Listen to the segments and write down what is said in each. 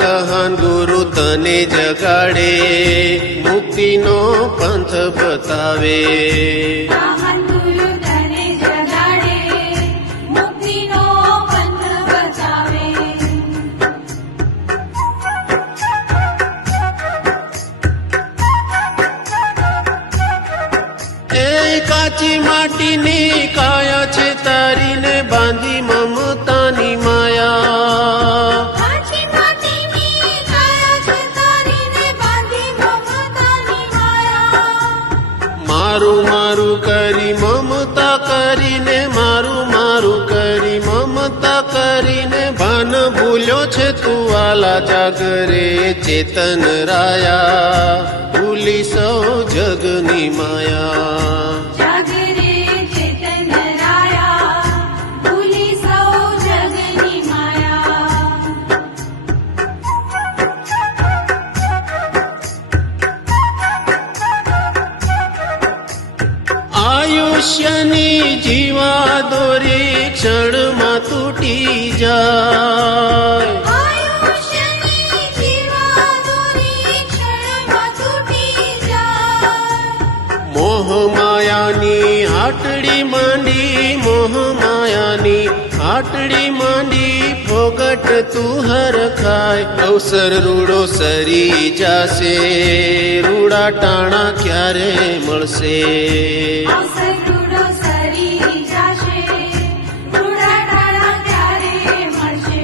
કહાન ગુરુ તને જગાડે, મુક્તિનો પંથ બતાવે. મહાન ગુરુ તને જગાડે, મુક્તિનો પંથ બતાવે. એ કાચી માટીની કાયા છે તારીને બાંધી મમતાની માયા. કાચી માટીની કાયા છે તારીને બાંધી મમતાની માયા. મારું મારું કરી મમતા કરીને, મારું મારું કરી મમતા કરીને, ભાન ભૂલ્યો છે તું વાલા જાગરે. ચેતન રાયા ભૂલી સૌ જગની માયા. જાગરે ચેતન રાયા, ભૂલી સૌ જગની માયા. આયુષ્યની જીવા દોરી ક્ષણમાં તૂટી જાય. આયુષ્યની જીવા દોરી ક્ષણમાં તૂટી જાય. મોહ માયાની હાટડી માંડી, મોહ માયાની હાટડી માંડી, ફોગટ તું હરખાય. અવસર રૂડો સરી જાશે, રૂડા ટાણા ક્યારે મળશે. અવસર રૂડો સરી જાશે, રૂડા ટાણા ક્યારે મળશે.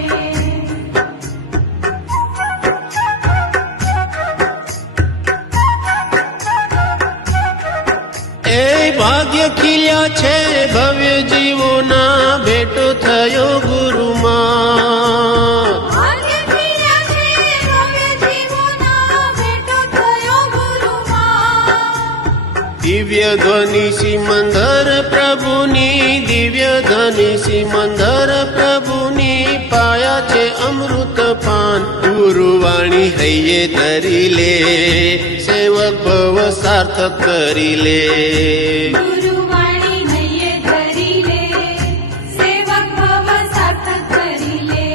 એ ભાગ્ય ખીલ્યા છે ભવ્ય જીવોના, ભેટો થયો ગુરુમાં. ભાગ્ય ખીલ્યા છે ભવ્ય જીવોના, ભેટો થયો ગુરુમાં. દિવ્ય ધ્વનિ સિમંદર પ્રભુની, દિવ્ય ધ્વનિ સિમંદર પ્રભુની, પાયા છે અમૃત પાન. ગુરુવાણી હૈયે ધરી લે, સેવક ભવ સાર્થક કરી લે. ગુરુવાણી હૈયે ધરી લે, સેવક ભવ સાર્થક કરી લે.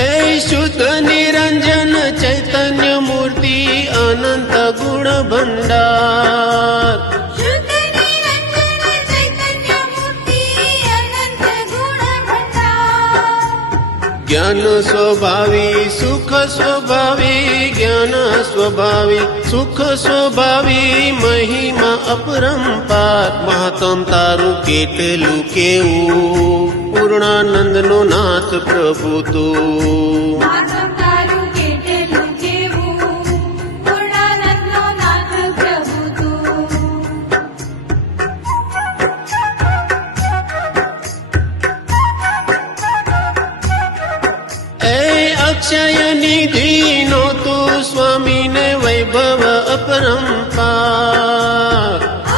એ શુદ્ધ નિરંજન ચૈતન્ય મૂર્તિ, અનંત ગુણ ભંડાર. શુદ્ધ નિરંજન ચૈતન્ય મૂર્તિ, અનંત ગુણ ભંડાર. જ્ઞાન સ્વભાવી સુખ સ્વભાવી, જ્ઞાન સ્વભાવી સુખ સ્વભાવી, મહિમા અપરંપાર. મહાત્મ તારું કેટલું કેવું, પૂર્ણાનંદનો નાથ પ્રભુ તું. માતમ તારું કેટલું કેવું, પૂર્ણાનંદનો નાથ પ્રભુ તું. એ અક્ષય નિધિનો તું સ્વામીને વૈભવ અપરંપાર.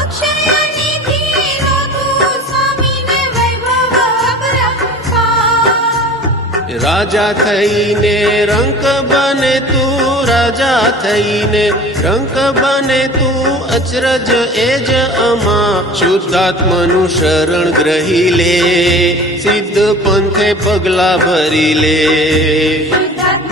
અક્ષય નિધિનો તું સ્વામીને વૈભવ અપરંપાર. રાજા થઈને રંક બને તું, રાજા થઈને રંક બને તું, અચરજ એજ અમા. શુદ્ધાત્મનું શરણ ગ્રહી લે, સિદ્ધ પંથે પગલા ભરી લે. શુદ્ધાત્મા